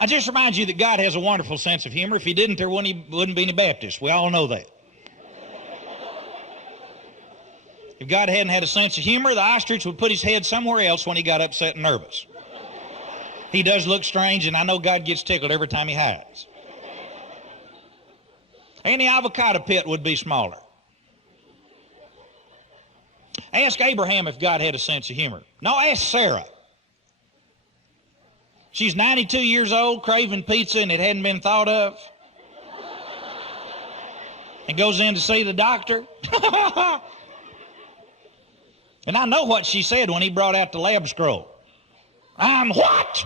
I just remind you that God has a wonderful sense of humor. If he didn't, there wouldn't be any Baptists. We all know that. If God hadn't had a sense of humor, the ostrich would put his head somewhere else when he got upset and nervous. He does look strange, and I know God gets tickled every time he hides. Any avocado pit would be smaller. Ask Abraham if God had a sense of humor. No, ask Sarah. She's 92 years old, craving pizza, and it hadn't been thought of. And goes in to see the doctor. And I know what she said when he brought out the lab scroll. I'm what?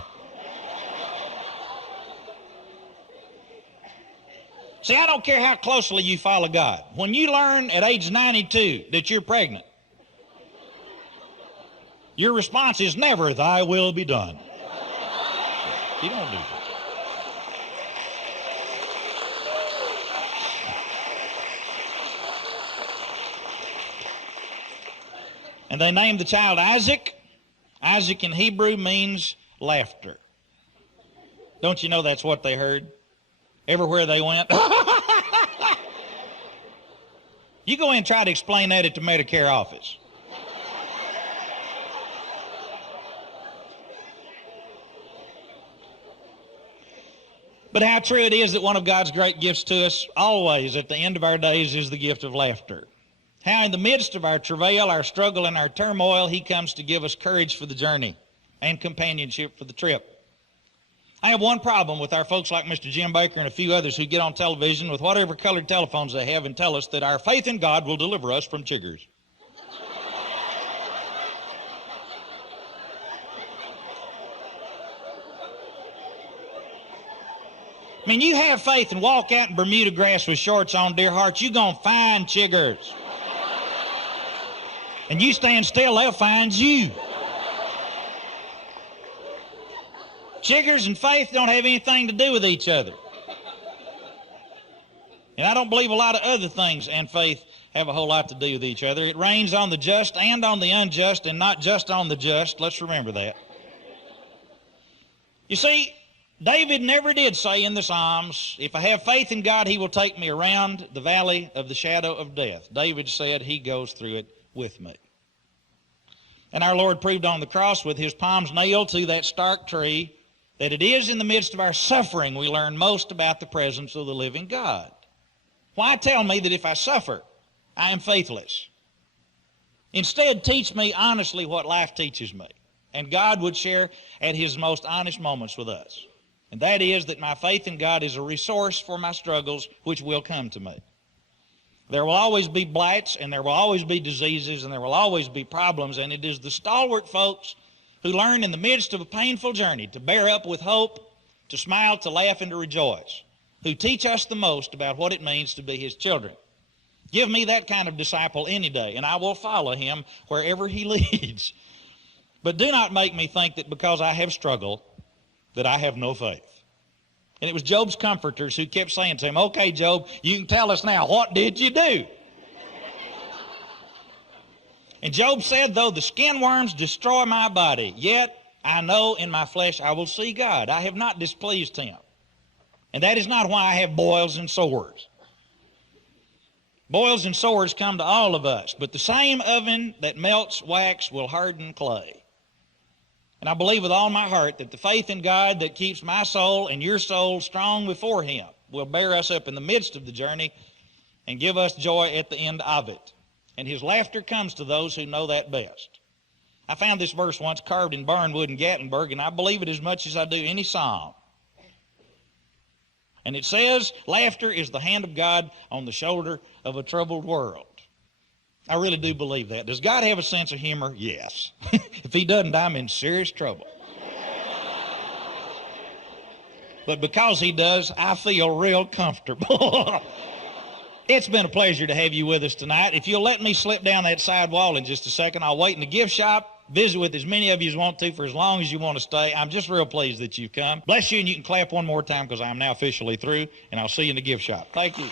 See, I don't care how closely you follow God. When you learn at age 92 that you're pregnant, your response is never, thy will be done. You don't do that. And they named the child Isaac. Isaac in Hebrew means laughter. Don't you know that's what they heard? Everywhere they went. You go in and try to explain that at the Medicare office. But how true it is that one of God's great gifts to us always at the end of our days is the gift of laughter. How in the midst of our travail, our struggle, and our turmoil, he comes to give us courage for the journey and companionship for the trip. I have one problem with our folks like Mr. Jim Baker and a few others who get on television with whatever colored telephones they have and tell us that our faith in God will deliver us from chiggers. I mean, you have faith and walk out in Bermuda grass with shorts on, dear hearts, you're going to find chiggers. And you stand still, they'll find you. Chiggers and faith don't have anything to do with each other. And I don't believe a lot of other things and faith have a whole lot to do with each other. It rains on the just and on the unjust and not just on the just. Let's remember that. You see, David never did say in the Psalms, if I have faith in God, he will take me around the valley of the shadow of death. David said he goes through it with me. And our Lord proved on the cross with his palms nailed to that stark tree that it is in the midst of our suffering we learn most about the presence of the living God. Why tell me that if I suffer, I am faithless? Instead, teach me honestly what life teaches me. And God would share at his most honest moments with us. And that is that my faith in God is a resource for my struggles which will come to me. There will always be blights, and there will always be diseases, and there will always be problems, and it is the stalwart folks who learn in the midst of a painful journey to bear up with hope, to smile, to laugh, and to rejoice, who teach us the most about what it means to be his children. Give me that kind of disciple any day, and I will follow him wherever he leads. But do not make me think that because I have struggled, that I have no faith. And it was Job's comforters who kept saying to him, okay, Job, you can tell us now, what did you do? And Job said, though the skin worms destroy my body, yet I know in my flesh I will see God. I have not displeased him. And that is not why I have boils and sores. Boils and sores come to all of us, but the same oven that melts wax will harden clay. And I believe with all my heart that the faith in God that keeps my soul and your soul strong before him will bear us up in the midst of the journey and give us joy at the end of it. And his laughter comes to those who know that best. I found this verse once carved in barnwood in Gatlinburg, and I believe it as much as I do any psalm. And it says, laughter is the hand of God on the shoulder of a troubled world. I really do believe that. Does God have a sense of humor? Yes. If he doesn't, I'm in serious trouble. But because he does, I feel real comfortable. It's been a pleasure to have you with us tonight. If you'll let me slip down that side wall in just a second, I'll wait in the gift shop, visit with as many of you as want to for as long as you want to stay. I'm just real pleased that you've come. Bless you, and you can clap one more time because I am now officially through, and I'll see you in the gift shop. Thank you.